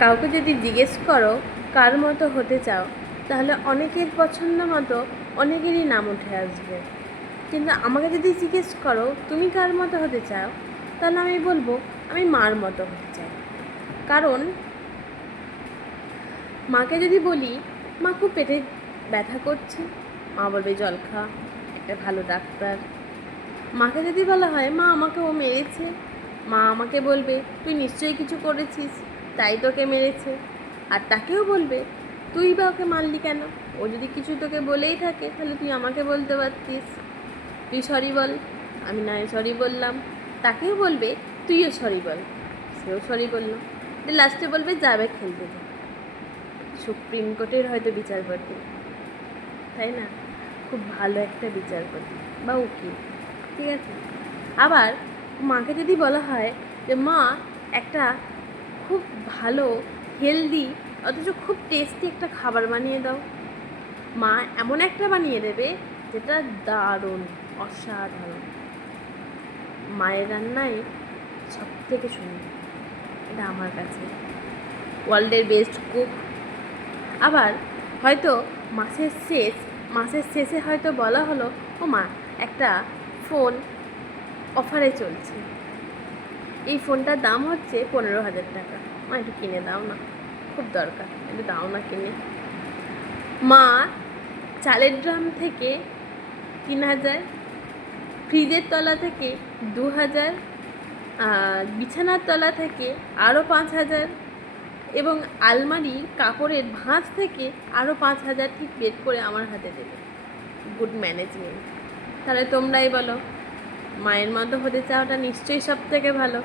কাউকে যদি জিজ্ঞেস করো কার মতো হতে চাও, তাহলে অনেকের পছন্দ মতো অনেকেরই নাম উঠে আসবে। কিন্তু আমাকে যদি জিজ্ঞেস করো তুমি কার মতো হতে চাও, তাহলে আমি বলবো আমি মার মতো হতে চাই। কারণ মাকে যদি বলি মা খুব পেটে ব্যথা করছে, মা বলবে জল খা, একটা ভালো ডাক্তার। মাকে যদি বলা হয় মা আমাকে ও মেরেছে, মা আমাকে বলবে তুই নিশ্চয়ই কিছু করেছিস তাই তোকে মেরেছে। আর তাকেও বলবে তুই বা ওকে মারলি কেন, ও যদি কিছু তোকে বলেই থাকে তাহলে তুই আমাকে বলতে পারতিস, তুই সরি বল। আমি না সরি বললাম, তাকেও বলবে তুইও সরি বল, সেও সরি বললো। লাস্টে বলবে যাবে খেলতে যা। সুপ্রিম কোর্টের হয়তো বিচারপতি, তাই না? খুব ভালো একটা বিচারপতি বা উকিল, ঠিক আছে। আবার মাকে যদি বলা হয় যে মা একটা খুব ভালো হেলদি অথচ খুব টেস্টি একটা খাবার বানিয়ে দাও, মা এমন একটা বানিয়ে দেবে যেটা দারুণ, অসাধারণ। মায়ের রান্নায় সব থেকে সুন্দর, এটা আমার কাছে ওয়ার্ল্ডের বেস্ট কুক। আবার হয়তো মাসের শেষে হয়তো বলা হলো ও মা একটা ফোন অফারে চলছে, এই ফোনটার দাম হচ্ছে 15,000 টাকা, মা একটু কিনে দাও না, খুব দরকার, একটু দাও না কিনে। মা চালের ড্রাম থেকে 3,000, ফ্রিজের তলা থেকে 2,000, বিছানার তলা থেকে আরও 5,000 এবং আলমারির কাপড়ের ভাঁজ থেকে আরও 5,000 ঠিক বের করে আমার হাতে দেবে। Good management. তাহলে তোমরাই বলো মায়ের মতো হতে চাওয়াটা নিশ্চয়ই সব থেকে ভালো।